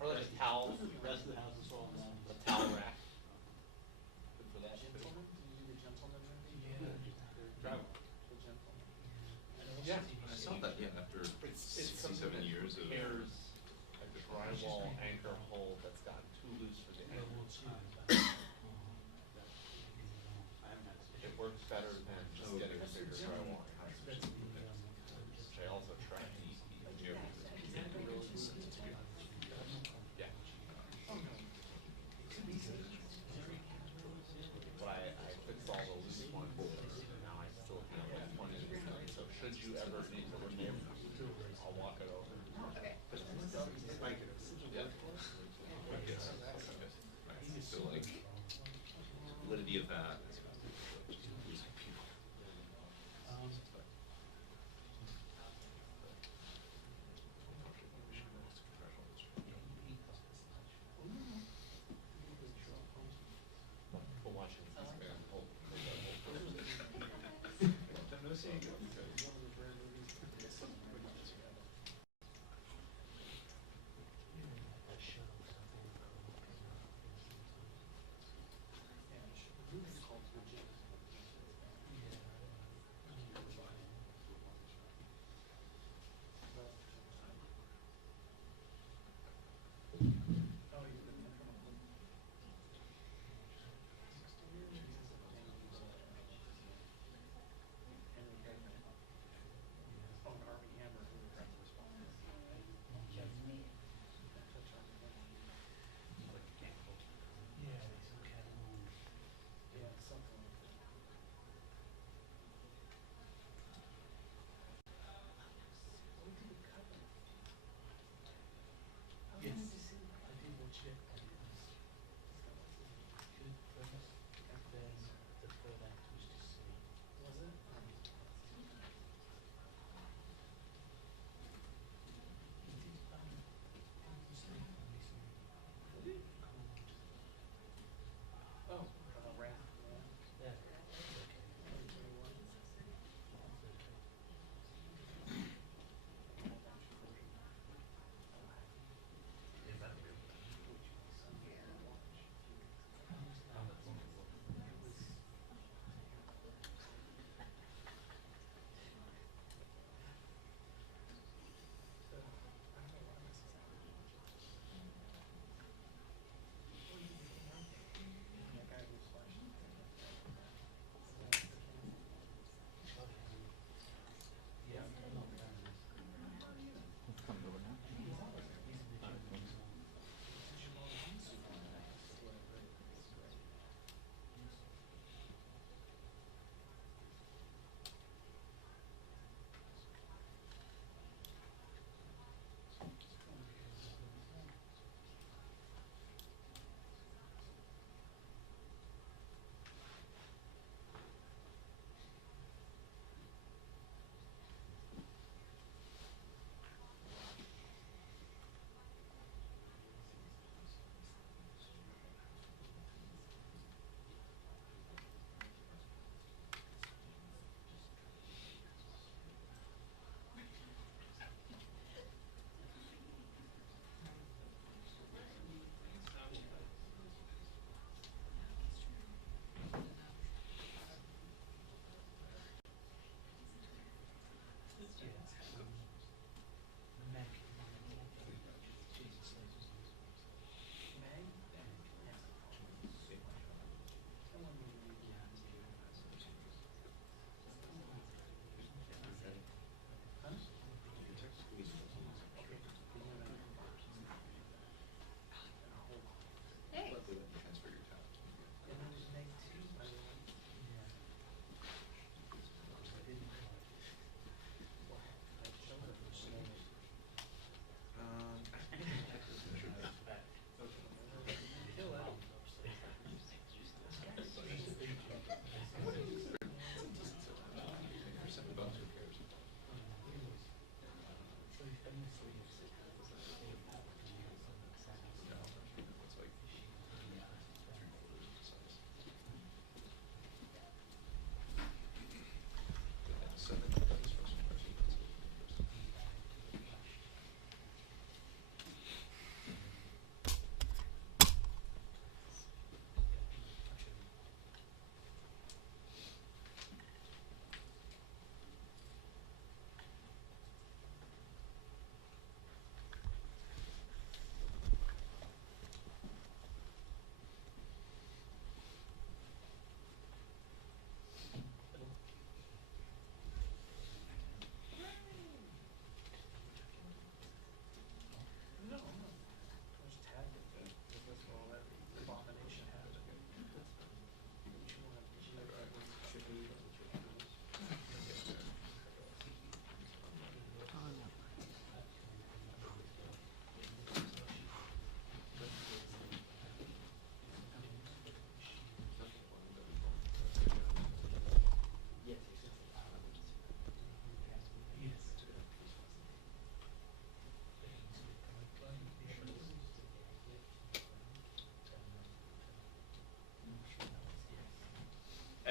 Or like a towel, The rest of the house is falling down. a towel rack. Good for that. Gentleman, do you need a gentleman or anything? Drywall. A gentleman. Yeah. I saw that, yeah, after It's 67 something that years of. repairs a drywall anchor hole that's gotten too loose for the anchor. It works better than just getting a bigger drywall anchor. Which I also tried. Yeah. But I fixed all the loose ones, and now I still have like 20%. So should you ever need to repair, I'll walk it over. Okay. Thank you. Yeah. Yes. So like, validity of that. Losing people.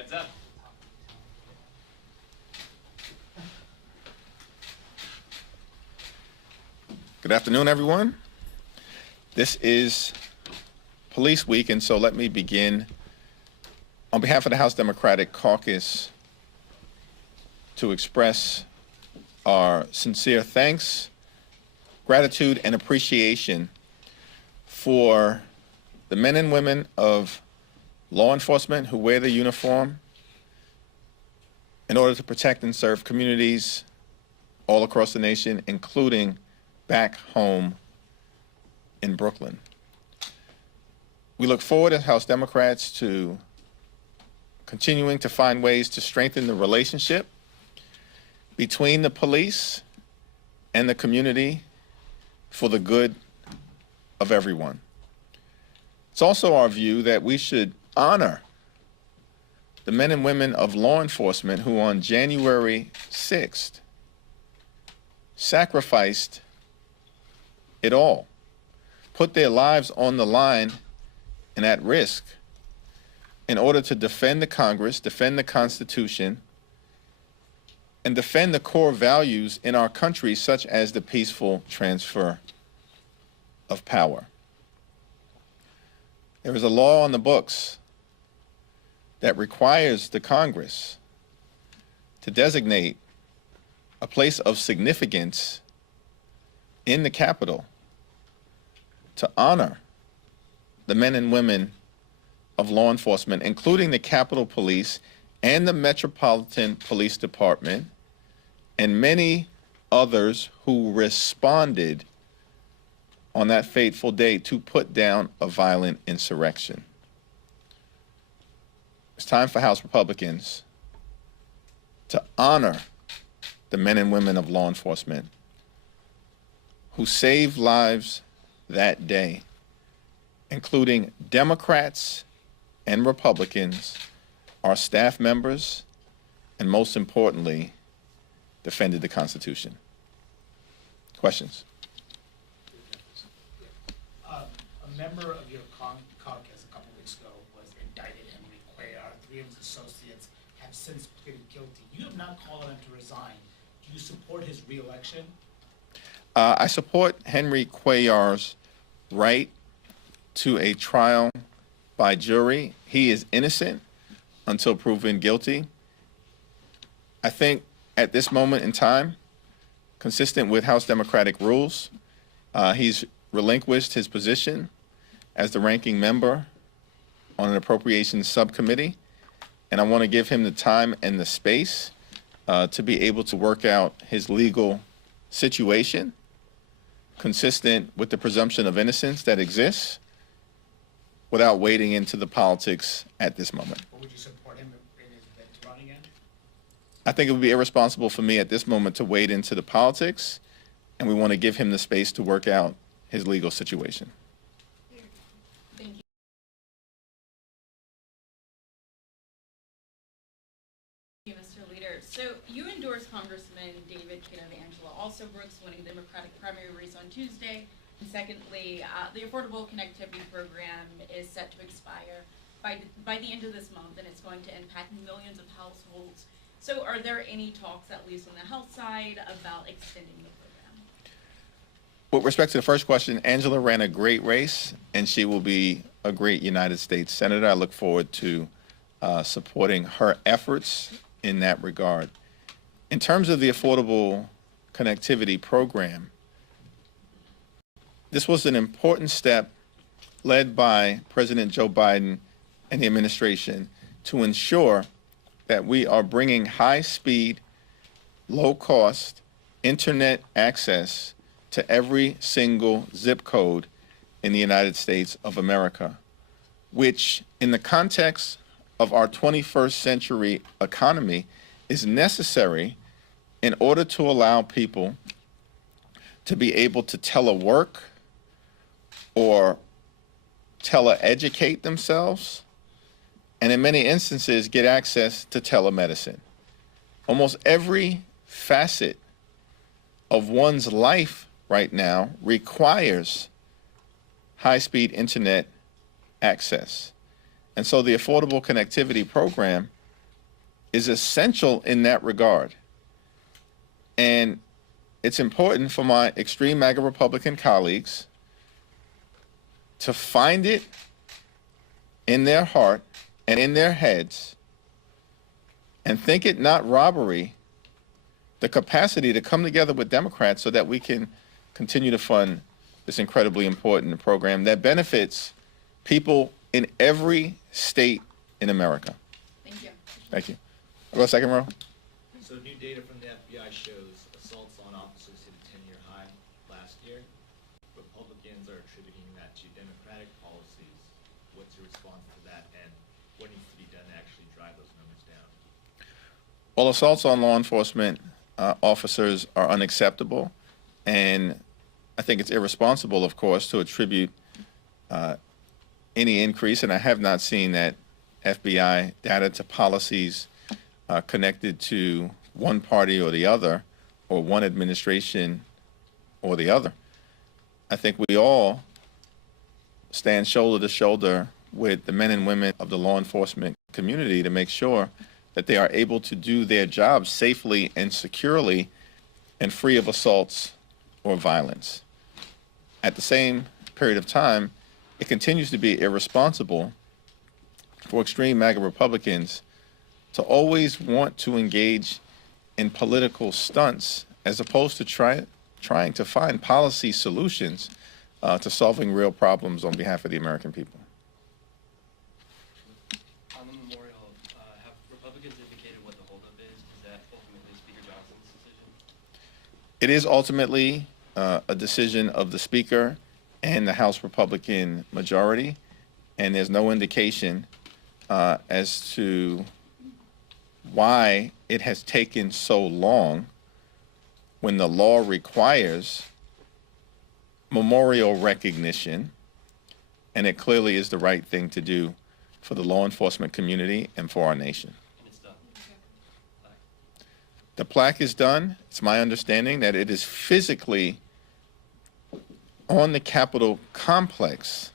Hands up. Good afternoon, everyone. This is Police Week, and so let me begin on behalf of the House Democratic Caucus to express our sincere thanks, gratitude, and appreciation for the men and women of law enforcement who wear the uniform in order to protect and serve communities all across the nation, including back home in Brooklyn. We look forward as House Democrats to continuing to find ways to strengthen the relationship between the police and the community for the good of everyone. It's also our view that we should honor the men and women of law enforcement who on January 6th sacrificed it all, put their lives on the line and at risk in order to defend the Congress, defend the Constitution, and defend the core values in our country, such as the peaceful transfer of power. There is a law on the books that requires the Congress to designate a place of significance in the Capitol to honor the men and women of law enforcement, including the Capitol Police and the Metropolitan Police Department, and many others who responded on that fateful day to put down a violent insurrection. It's time for House Republicans to honor the men and women of law enforcement who saved lives that day, including Democrats and Republicans, our staff members, and most importantly, defended the Constitution. Questions? A member of your caucus a couple weeks ago was indicted, Henry Cuellar. 3 of his associates have since pleaded guilty. You have not called on him to resign. Do you support his re-election? I support Henry Cuellar's right to a trial by jury. He is innocent until proven guilty. I think at this moment in time, consistent with House Democratic rules, he's relinquished his position as the ranking member on an appropriations subcommittee, and I want to give him the time and the space to be able to work out his legal situation consistent with the presumption of innocence that exists without wading into the politics at this moment. Or would you support him in his bid to run again? I think it would be irresponsible for me at this moment to wade into the politics, and we want to give him the space to work out his legal situation. Thank you. Thank you, Mr. Leader. So you endorsed Congressman David Angela, also Brooks winning the Democratic primary race on Tuesday. And secondly, the Affordable Connectivity Program is set to expire by the end of this month, and it's going to impact millions of households. So are there any talks, at least on the health side, about extending the program? With respect to the first question, Angela ran a great race, and she will be a great United States Senator. I look forward to supporting her efforts in that regard. In terms of the Affordable Connectivity Program, this was an important step led by President Joe Biden and the administration to ensure that we are bringing high-speed, low-cost internet access to every single zip code in the United States of America, which in the context of our 21st century economy is necessary in order to allow people to be able to telework or teleeducate themselves, and in many instances get access to telemedicine. Almost every facet of one's life right now requires high-speed internet access. And so the Affordable Connectivity Program is essential in that regard. And it's important for my extreme MAGA Republican colleagues to find it in their heart and in their heads and think it not robbery, the capacity to come together with Democrats so that we can continue to fund this incredibly important program that benefits people in every state in America. Thank you. Thank you. I'll go second row. So new data from the FBI shows assaults on officers hit a 10-year high last year. Republicans are attributing that to Democratic policies. What's your response to that, and what needs to be done to actually drive those numbers down? Well, assaults on law enforcement officers are unacceptable, and I think it's irresponsible, of course, to attribute any increase, and I have not seen that FBI data to policies connected to one party or the other, or one administration or the other. I think we all stand shoulder to shoulder with the men and women of the law enforcement community to make sure that they are able to do their jobs safely and securely and free of assaults or violence. At the same period of time, it continues to be irresponsible for extreme MAGA Republicans to always want to engage in political stunts as opposed to trying to find policy solutions to solving real problems on behalf of the American people. On the memorial, have Republicans indicated what the holdup is? Is that ultimately Speaker Johnson's decision? It is ultimately a decision of the Speaker and the House Republican majority, and there's no indication as to why it has taken so long when the law requires memorial recognition, and it clearly is the right thing to do for the law enforcement community and for our nation. And it's done. The plaque is done. It's my understanding that it is physically on the Capitol complex,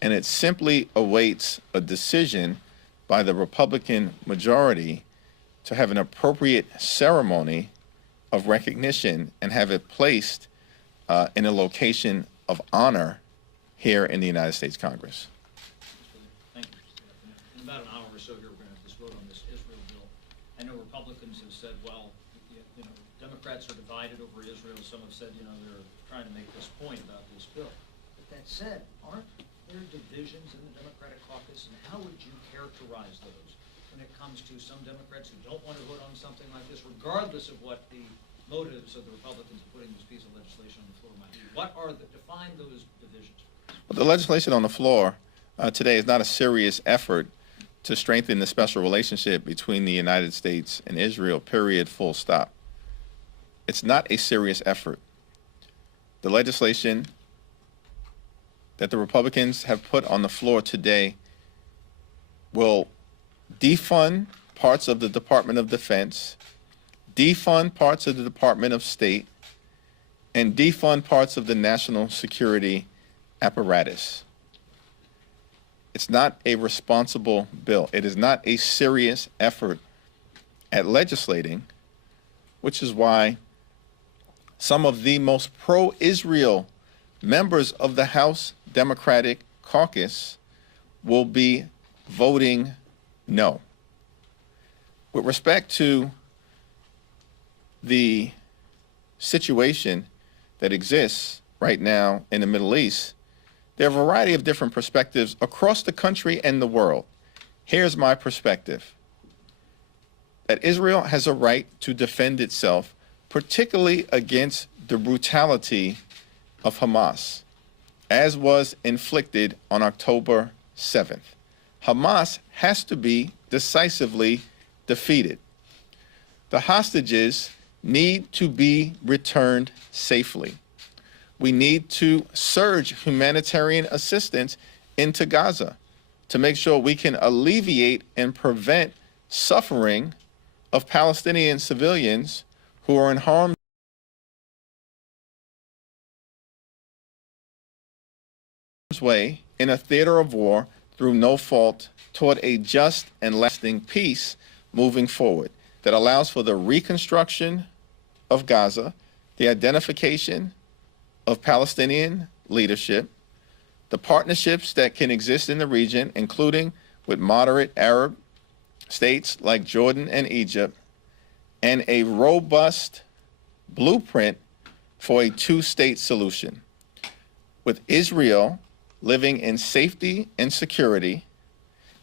and it simply awaits a decision by the Republican majority to have an appropriate ceremony of recognition and have it placed in a location of honor here in the United States Congress. Thank you. In about an hour or so here, we're going to have this vote on this Israel bill. I know Republicans have said, well, you know, Democrats are divided over Israel. Some have said, you know, they're trying to make this point about this bill. But that said, aren't there divisions in the Democratic caucus, and how would you characterize those when it comes to some Democrats who don't want to vote on something like this, regardless of what the motives of the Republicans of putting this piece of legislation on the floor might be? What are the, define those divisions? Well, the legislation on the floor today is not a serious effort to strengthen the special relationship between the United States and Israel, period, full stop. It's not a serious effort. The legislation that the Republicans have put on the floor today will defund parts of the Department of Defense, defund parts of the Department of State, and defund parts of the national security apparatus. It's not a responsible bill. It is not a serious effort at legislating, which is why some of the most pro-Israel members of the House Democratic Caucus will be voting no. With respect to the situation that exists right now in the Middle East, there are a variety of different perspectives across the country and the world. Here's my perspective: that Israel has a right to defend itself, particularly against the brutality of Hamas, as was inflicted on October 7th. Hamas has to be decisively defeated. The hostages need to be returned safely. We need to surge humanitarian assistance into Gaza to make sure we can alleviate and prevent suffering of Palestinian civilians who are in harm's way in a theater of war through no fault toward a just and lasting peace moving forward that allows for the reconstruction of Gaza, the identification of Palestinian leadership, the partnerships that can exist in the region, including with moderate Arab states like Jordan and Egypt, and a robust blueprint for a two-state solution, with Israel living in safety and security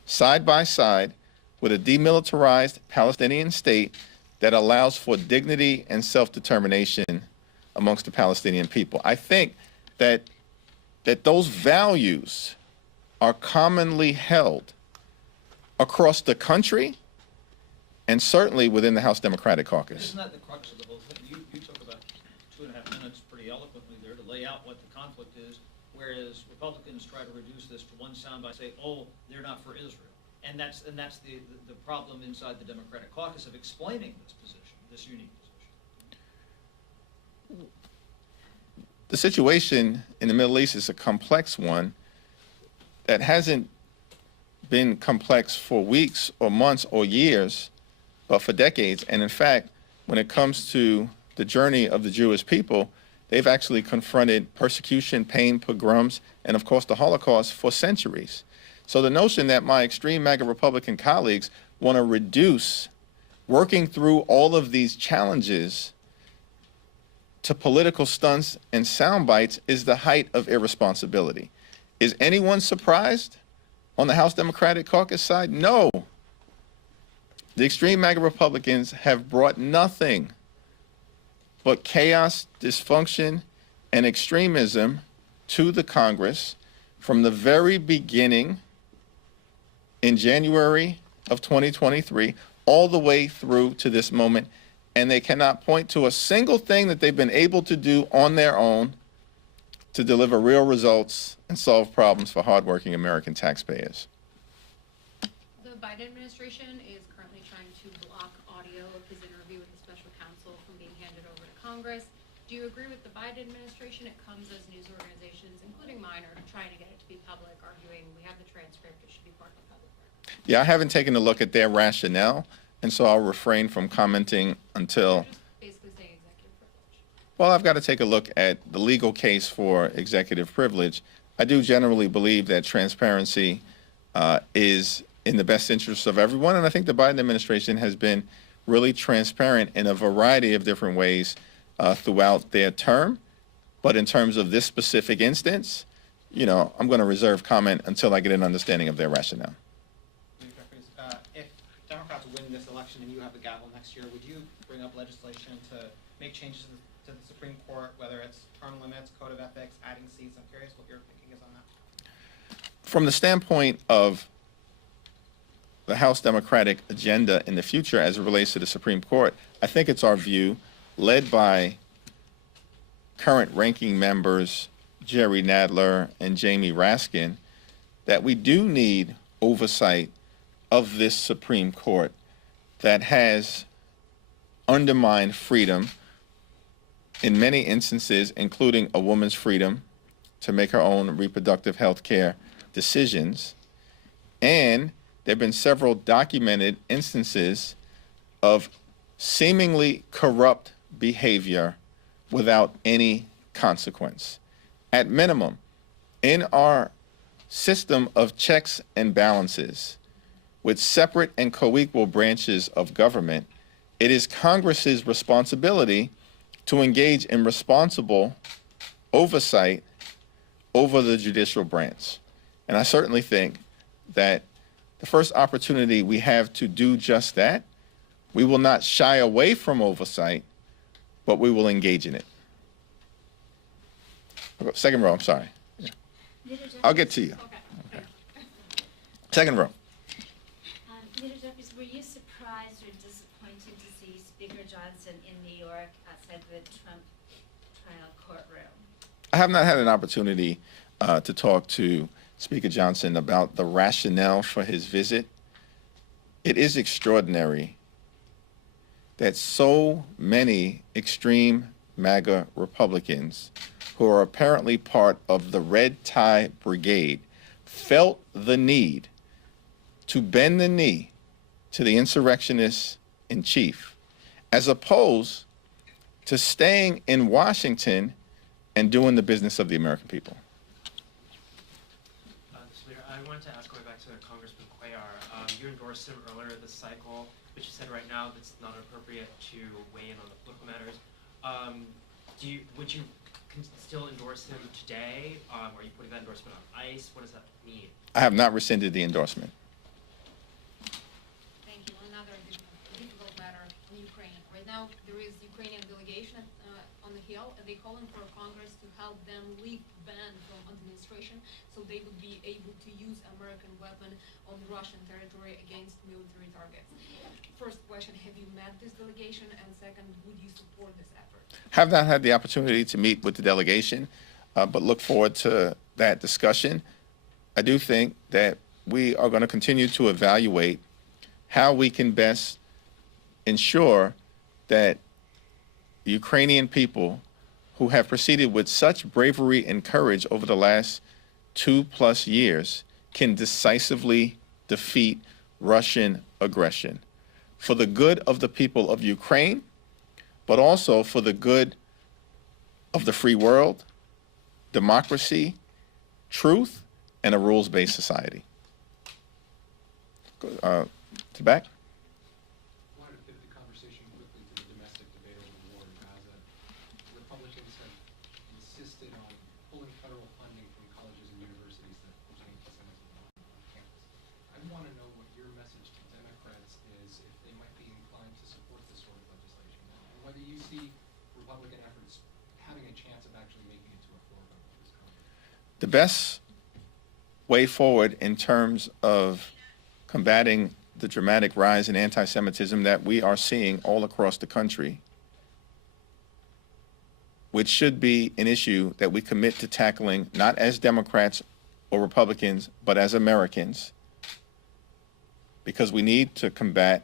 side by side with a demilitarized Palestinian state that allows for dignity and self-determination amongst the Palestinian people. I think that those values are commonly held across the country and certainly within the House Democratic Caucus. Isn't that the crux of the whole thing? You took about 2.5 minutes pretty eloquently there to lay out what the conflict is, whereas Republicans try to reduce this to one soundbite, say, oh, they're not for Israel. And that's the problem inside the Democratic Caucus of explaining this position, this unique position. The situation in the Middle East is a complex one that hasn't been complex for weeks or months or years, but for decades. And in fact, when it comes to the journey of the Jewish people, they've actually confronted persecution, pain, pogroms, and of course the Holocaust for centuries. So the notion that my extreme MAGA Republican colleagues want to reduce working through all of these challenges to political stunts and sound bites is the height of irresponsibility. Is anyone surprised on the House Democratic Caucus side? No. The extreme MAGA Republicans have brought nothing but chaos, dysfunction, and extremism to the Congress from the very beginning in January of 2023 all the way through to this moment, and they cannot point to a single thing that they've been able to do on their own to deliver real results and solve problems for hardworking American taxpayers. The Biden administration is currently trying to block audio of his interview with the special counsel from being handed over to Congress. Do you agree with the Biden administration? It comes as news organizations, including mine, are trying to get it to be public, arguing we have the transcript, it should be part of the public record. Yeah, I haven't taken a look at their rationale, and so I'll refrain from commenting until... They're just basically saying executive privilege. Well, I've got to take a look at the legal case for executive privilege. I do generally believe that transparency is in the best interest of everyone, and I think the Biden administration has been really transparent in a variety of different ways throughout their term. But in terms of this specific instance, you know, I'm going to reserve comment until I get an understanding of their rationale. Hakeem Jeffries, if Democrats win this election and you have the gavel next year, would you bring up legislation to make changes to the Supreme Court, whether it's term limits, code of ethics, adding seats? I'm curious what your thinking is on that. From the standpoint of the House Democratic agenda in the future as it relates to the Supreme Court, I think it's our view, led by current ranking members Jerry Nadler and Jamie Raskin, that we do need oversight of this Supreme Court that has undermined freedom in many instances, including a woman's freedom to make her own reproductive health care decisions. And there have been several documented instances of seemingly corrupt behavior without any consequence. At minimum, in our system of checks and balances, with separate and co-equal branches of government, it is Congress's responsibility to engage in responsible oversight over the judicial branch. And I certainly think that the first opportunity we have to do just that, we will not shy away from oversight, but we will engage in it. Second row, I'm sorry. I'll get to you. Okay. Second row. Leader Jeffries, were you surprised or disappointed to see Speaker Johnson in New York outside the Trump trial courtroom? I have not had an opportunity to talk to Speaker Johnson about the rationale for his visit. It is extraordinary that so many extreme MAGA Republicans who are apparently part of the Red Tie Brigade felt the need to bend the knee to the insurrectionists in chief, as opposed to staying in Washington and doing the business of the American people. Mr. Leader, I wanted to ask, going back to Congressman Cuellar, you endorsed him earlier this cycle, but you said right now that's not appropriate to weigh in on the political matters. Would you still endorse him today? Are you putting that endorsement on ice? What does that mean? I have not rescinded the endorsement. Thank you. Another difficult matter in Ukraine. Right now, there is Ukrainian delegation on the Hill, and they're calling for Congress to help them lift ban from administration so they would be able to use American weapon on Russian territory against military targets. First question, have you met this delegation? And second, would you support this effort? Have not had the opportunity to meet with the delegation, but look forward to that discussion. I do think that we are going to continue to evaluate how we can best ensure that the Ukrainian people who have proceeded with such bravery and courage over the last 2+ years can decisively defeat Russian aggression for the good of the people of Ukraine, but also for the good of the free world, democracy, truth, and a rules-based society. To back. I wanted to pivot the conversation quickly to the domestic debate over the war in Gaza. Republicans have insisted on pulling federal funding from colleges and universities that pertain to anti-Semitism on campus. I want to know what your message to Democrats is, if they might be inclined to support this sort of legislation, and whether you see Republican efforts having a chance of actually making it to a floor vote of this Congress. The best way forward in terms of combating the dramatic rise in anti-Semitism that we are seeing all across the country, which should be an issue that we commit to tackling not as Democrats or Republicans, but as Americans, because we need to combat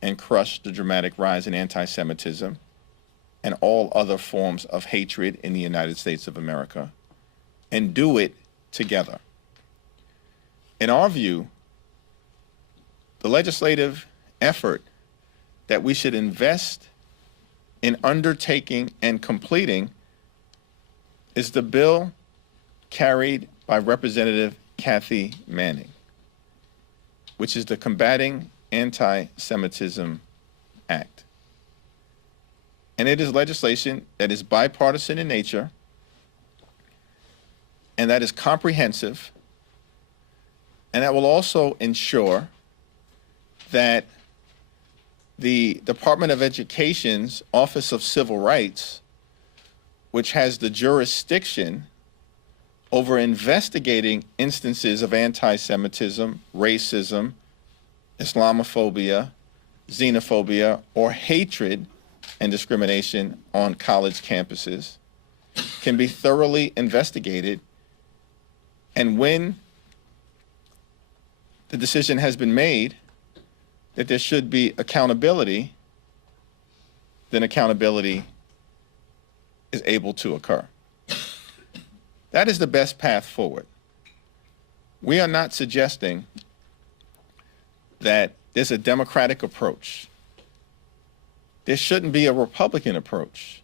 and crush the dramatic rise in anti-Semitism and all other forms of hatred in the United States of America, and do it together. In our view, the legislative effort that we should invest in undertaking and completing is the bill carried by Representative Kathy Manning, which is the Combating Anti-Semitism Act. And it is legislation that is bipartisan in nature and that is comprehensive, and that will also ensure that the Department of Education's Office of Civil Rights, which has the jurisdiction over investigating instances of anti-Semitism, racism, Islamophobia, xenophobia, or hatred and discrimination on college campuses, can be thoroughly investigated. And when the decision has been made that there should be accountability, then accountability is able to occur. That is the best path forward. We are not suggesting that there's a Democratic approach. There shouldn't be a Republican approach.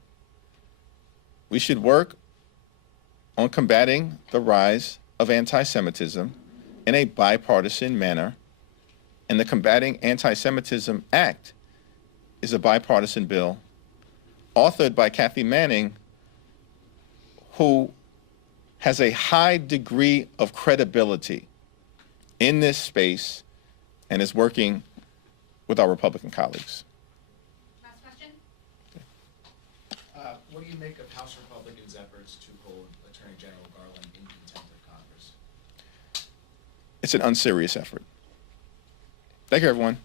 We should work on combating the rise of anti-Semitism in a bipartisan manner, and the Combating Anti-Semitism Act is a bipartisan bill authored by Kathy Manning, who has a high degree of credibility in this space and is working with our Republican colleagues. Last question? What do you make of House Republicans' efforts to hold Attorney General Garland in contempt of Congress? It's an unserious effort. Thank you, everyone.